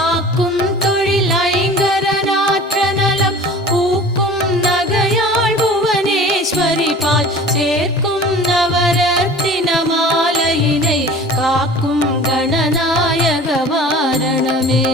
ஆக்கும் தொழில் ஐங்கரநாற்ற நலம் பூக்கும் நகையாள் புவனேஸ்வரி பால் சேர்க்கும் நவரத்தின மாலையினை காக்கும் கணநாயக வாரணமே.